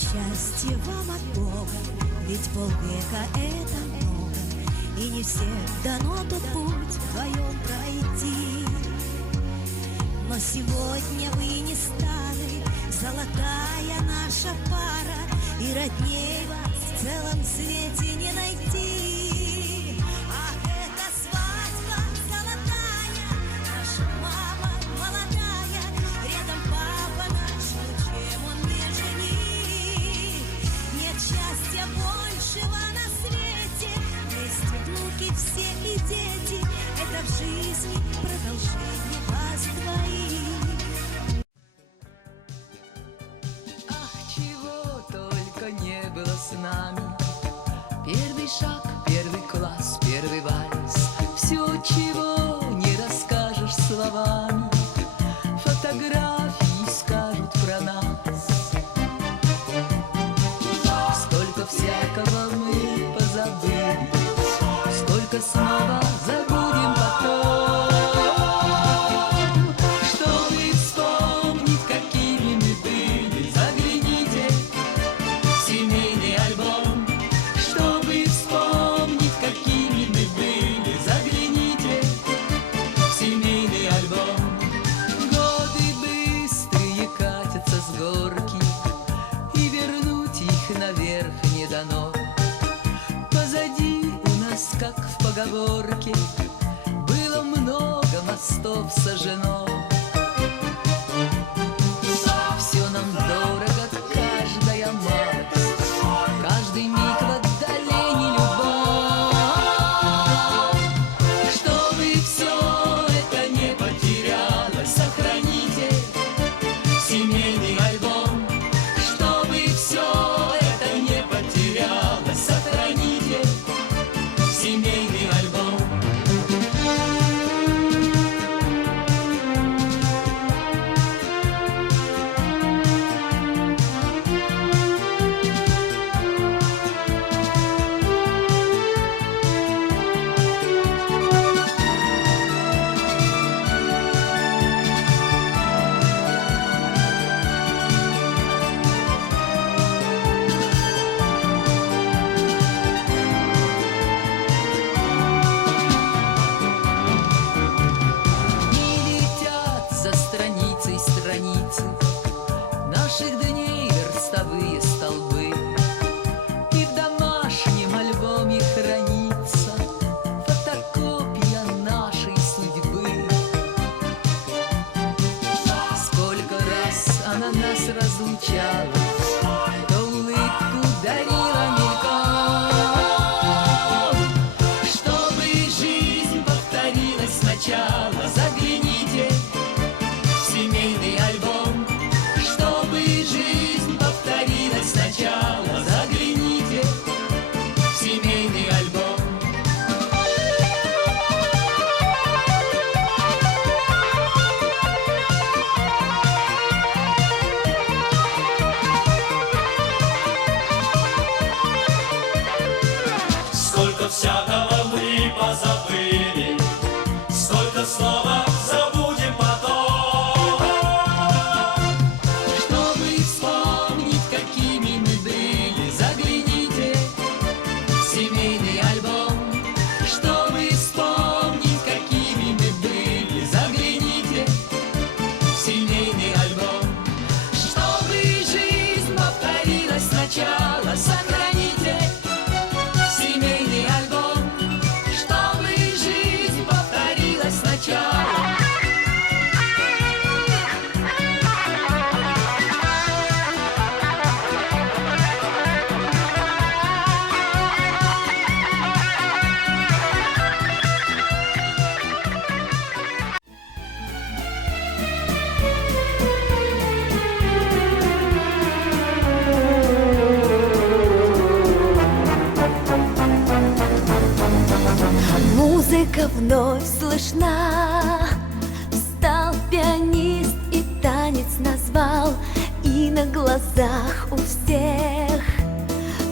Счастье вам от Бога, ведь полвека это много, и не всем дано тот путь вдвоем пройти. Но сегодня вы не стали, золотая наша пара, и родней вас в целом свете не найти. Ах, эта свадьба золотая, наша мама молодая, рядом папа наш, ну чем он не жених? Нет счастья большего на свете, вместе внуки все и дети, это в жизни продолжение вас двоих. Ах, чего только не было с нами. Первый шаг, первый класс, первый вальс. Все, чего не расскажешь словами. Фотографии скажут про нас. Сколько всякого мы позабыли, сколько снова забудем потом. Чтобы вспомнить, какими мы были, загляните в семейный альбом. Чтобы вспомнить, какими мы были, загляните в семейный альбом. Годы быстрые катятся с горки, и вернуть их наверх не дано. Позади у нас, как в поговорке, было много мостов сожжено. Все нам дорого, каждая малость, каждый миг в отдалении любовь. Чтобы все это не потерялось, сохраните семейный альбом. Чтобы все это не потерялось, сохраните семейный альбом. И летят за страницей страницы наших дней верстовые столбы, и в домашнем альбоме хранится фотокопия нашей судьбы. Сколько раз она нас разлучала, то улыбку дарила мельком. Чтобы жизнь повторилась сначала, загляните в семейный альбом. Чтобы жизнь повторилась сначала, загляните в семейный альбом. Сколько всякого мы позабыли, сколько снова забудем потом. Чтобы вспомнить, какими мы были, загляните в семейный альбом. Чтобы вспомнить, какими мы были, загляните в семейный альбом. Чтобы жизнь повторилась сначала, сохраните семейный альбом. Чтобы жизнь повторилась сначала. Музыка вновь слышна, встал пианист и танец назвал, и на глазах у всех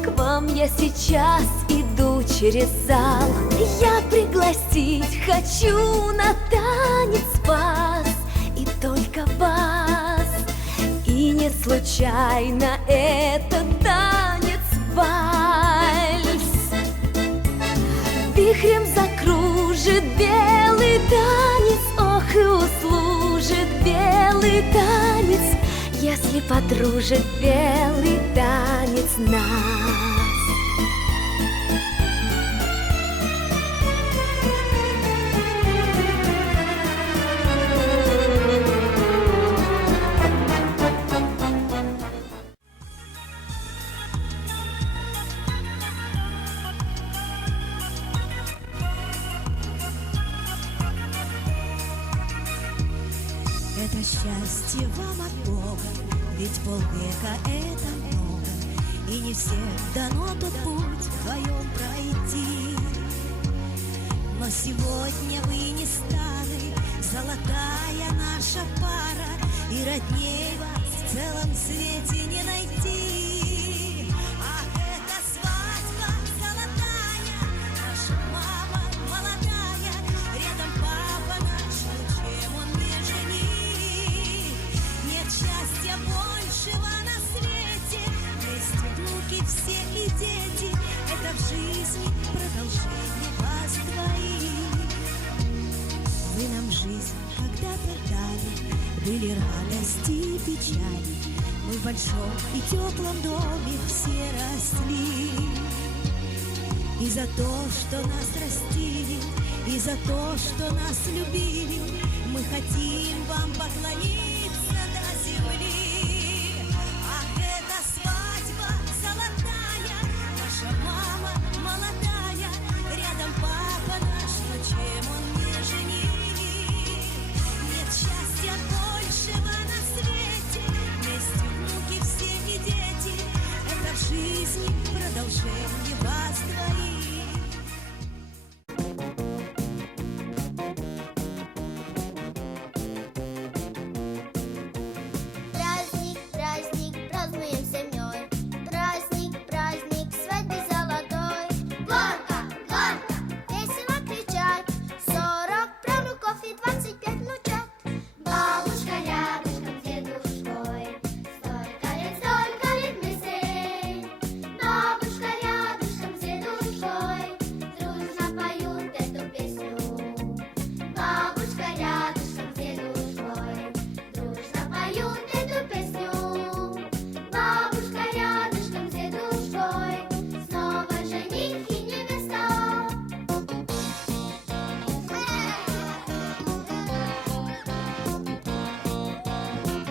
к вам я сейчас иду через зал. Я пригласить хочу на танец вас, и только вас, и не случайно этот белый танец, если подружит белый танец нас. Это счастье вам от Бога, ведь полвека это много, и не всем дано тот путь вдвоем пройти. Но сегодня вы не стали, золотая наша пара, и родней вас в целом свете не найти. Ах, это свадьба золотая, наша мама молодая, рядом папа наш, но чем он не жених? Нет счастья большего на свете, вместе внуки все и дети, это в жизни продолжение вас двоих. Вы нам жизнь когда-то дали, были радости и печали, мы в большом и теплом доме все росли. И за то, что нас растили, и за то, что нас любили,